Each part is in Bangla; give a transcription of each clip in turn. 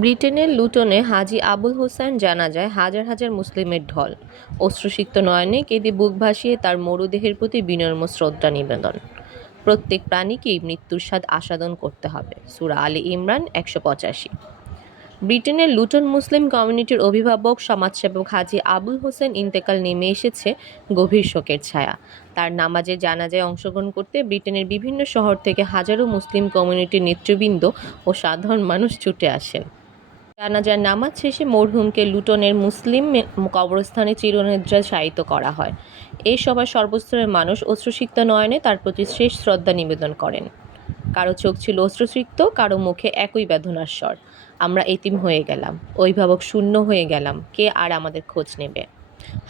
ব্রিটেনের লুটনে হাজী আবুল হোসেন জানাজায় হাজার হাজার মুসলিমের ঢল। অশ্রুসিক্ত নয়নে কেঁদে বুক ভাসিয়ে তার মরদেহের প্রতি বিনম্র শ্রদ্ধা নিবেদন। প্রত্যেক প্রাণীকেই মৃত্যুর স্বাদ আস্বাদন করতে হবে। সূরা আলী ইমরান ১৮৫। ব্রিটেনের লুটন মুসলিম কমিউনিটির অভিভাবক সমাজসেবক হাজী আবুল হোসেন ইন্তেকাল নেমে এসেছে গভীর শোকের ছায়া। তার নামাজে জানাজায় অংশগ্রহণ করতে ব্রিটেনের বিভিন্ন শহর থেকে হাজারো মুসলিম কমিউনিটির নেতৃবৃন্দ ও সাধারণ মানুষ ছুটে আসেন। জানাজার নামাজ শেষে মরহুমকে লুটনের মুসলিম কবরস্থানে চিরনিদ্রায় শায়িত করা হয়। এই সভায় সর্বস্তরের মানুষ অশ্রুসিক্ত নয়নে তার প্রতি শেষ শ্রদ্ধা নিবেদন করেন। কারো চোখ ছিল অশ্রুসিক্ত, কারো মুখে একই বেদনার স্বর। আমরা এতিম হয়ে গেলাম, অভিভাবক শূন্য হয়ে গেলাম, কে আর আমাদের খোঁজ নেবে?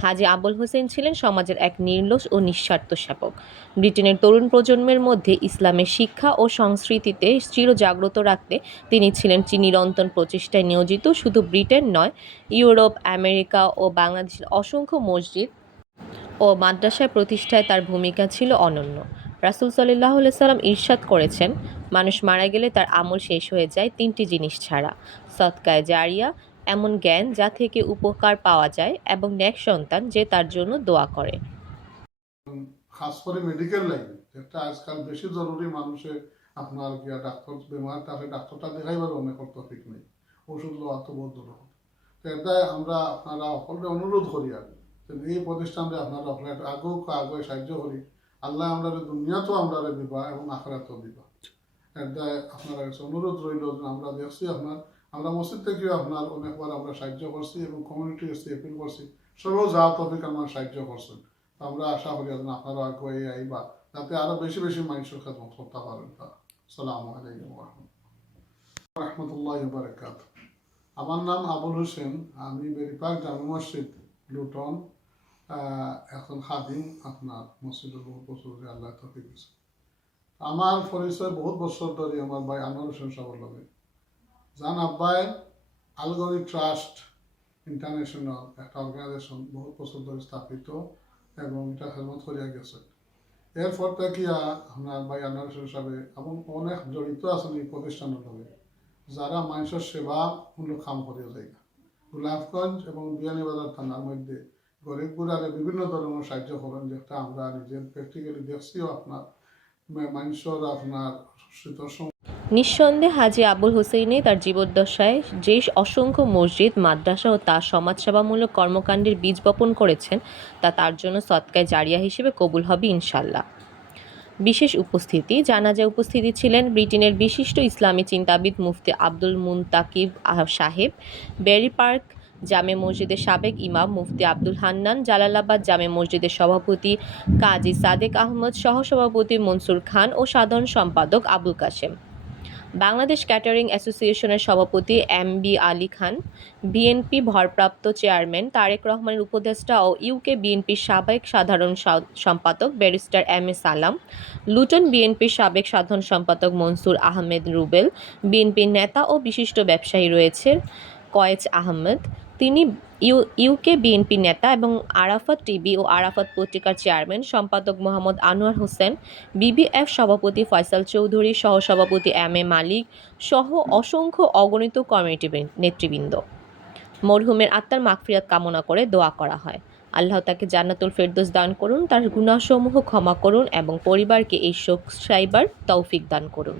হাজী আবুল হোসেন ছিলেন সমাজের এক নির্লোষ ও নিঃস্বার্থ সেবক। ব্রিটেনের তরুণ প্রজন্মের মধ্যে ইসলামের শিক্ষা ও সংস্কৃতিতে চিরজাগ্রত রাখতে তিনি ছিলেন নিরন্তর প্রচেষ্টায় নিয়োজিত। শুধু ব্রিটেন নয়, ইউরোপ, আমেরিকা ও বাংলাদেশের অসংখ্য মসজিদ ও মাদ্রাসায় প্রতিষ্ঠায় তার ভূমিকা ছিল অনন্য। রাসূল সাল্লাল্লাহু আলাইহি সাল্লাম ইরশাদ করেছেন, মানুষ মারা গেলে তার আমল শেষ হয়ে যায় তিনটি জিনিস ছাড়া: সদকায়ে জারিয়া, এমন জ্ঞান যা থেকে উপকার পাওয়া যায়, এবং নেক সন্তান যে তার জন্য দোয়া করে। খাস করে মেডিকেল লাইন যেটা আজকাল বেশি জরুরি, মানুষে আপনার গিয়া ডাক্তার বেমার তাহলে ডাক্তারটা দেখাইবার অনেক তফিক নেই, ওষুধ লওয়া তো বহুত দূর। তো এটাই আমরা আপনারা সকলকে অনুরোধ করি আর এই প্রতিষ্ঠানকে আপনারা আগে সাহায্য করি। আল্লাহ আমরা দুনিয়াতেও আমরা দিবা এবং আখরাতেও দিবা। এটাই আপনারা কাছে অনুরোধ রইল। আমরা দেখছি আমরা মসজিদ থেকেও আপনার অনেকবার আমরা সাহায্য করছি এবং কমিউনিটি কাছে এপিল করছি, সবেও যা তফিক আমার সাহায্য করছেন। আমরা আশা করি আপনারা আগে আইবা যাতে আরো বেশি বেশি মানুষের খেদমত করতে পারেন। আসসালামু আলাইকুম রহমতুল্লাহ বারাকাত। আমার নাম আবুল হোসেন, আমি বেরিপাক জামে মসজিদ লুটন এখন খাদিম আপনার মসজিদের বহু বছর আল্লাহ তৌফিক দিয়েছে। আমার পরিচয় বহুত বছর ধরে আমার ভাই আনোয়ার হোসেন সাহেবের লগে। জান আব্বাই আলগরি ট্রাস্ট ইন্টারন্যাশনাল একটা অর্গানাইজেশন বহুত বছর ধরে স্থাপিত এবং এটা খেদমত করিয়া গেছে। এরপর থেকে আপনার ভাই আনোয়ার হোসেন সাহেব এবং অনেক জড়িত আছেন এই প্রতিষ্ঠানের লগে, যারা মানুষের সেবামূলক কাম করিয়া যায়। গোলাপগঞ্জ এবং বিয়ানীবাজার থানার মধ্যে গরিব গুড়ারে বিভিন্ন ধরনের সাহায্য করেন, যেটা আমরা নিজের প্র্যাকটিক্যালি দেখছিও। আপনার মানুষের আপনার নিঃসন্দেহে হাজী আবুল হোসেইন তার জীবদ্দশায় যে অসংখ্য মসজিদ, মাদ্রাসা ও তার সমাজসেবামূলক কর্মকাণ্ডের বীজ বপন করেছেন, তা তার জন্য সদকায়ে জারিয়া হিসেবে কবুল হবে ইনশাআল্লাহ। বিশেষ উপস্থিতি: জানাজায় উপস্থিত ছিলেন ব্রিটেনের বিশিষ্ট ইসলামী চিন্তাবিদ মুফতি আব্দুল মুনতাকিব সাহেব, বেরি পার্ক জামে মসজিদের সাবেক ইমাম মুফতি আব্দুল হান্নান, জালালাবাদ জামে মসজিদের সভাপতি কাজী সাদেক আহমদ, সহসভাপতি মনসুর খান ও সাধারণ সম্পাদক আবুল কাশেম। বাংলাদেশ ক্যাটারিং অ্যাসোসিয়েশনের সভাপতি এম.বি. আলী খান, বিএনপি ভারপ্রাপ্ত চেয়ারম্যান তারেক রহমানের উপদেষ্টা ও ইউকে বিএনপির সাবেক সাধারণ সম্পাদক ব্যারিস্টার এম.এ. সালাম, লুটন বিএনপির সাবেক সাধারণ সম্পাদক মনসুর আহমেদ রুবেল, বিএনপির নেতা ও বিশিষ্ট ব্যবসায়ী রয়েছে কয়েচ আহমেদ, তিনি ইউকে বিএনপি নেতা এবং আরাফাত টিভি ও আরাফাত পত্রিকার চেয়ারম্যান, সম্পাদক মোহাম্মদ আনোয়ার হোসেন, বিবিএফ সভাপতি ফয়সাল চৌধুরী, সহসভাপতি এম.এ. মালিক সহ অসংখ্য অগণিত কমিটি নেতৃবৃন্দ। মরহুমের আত্মার মাগফিরাত কামনা করে দোয়া করা হয়, আল্লাহ তাকে জান্নাতুল ফেরদৌস দান করুন, তার গুনাহসমূহ ক্ষমা করুন এবং পরিবারকে এই শোক সাইবার তৌফিক দান করুন।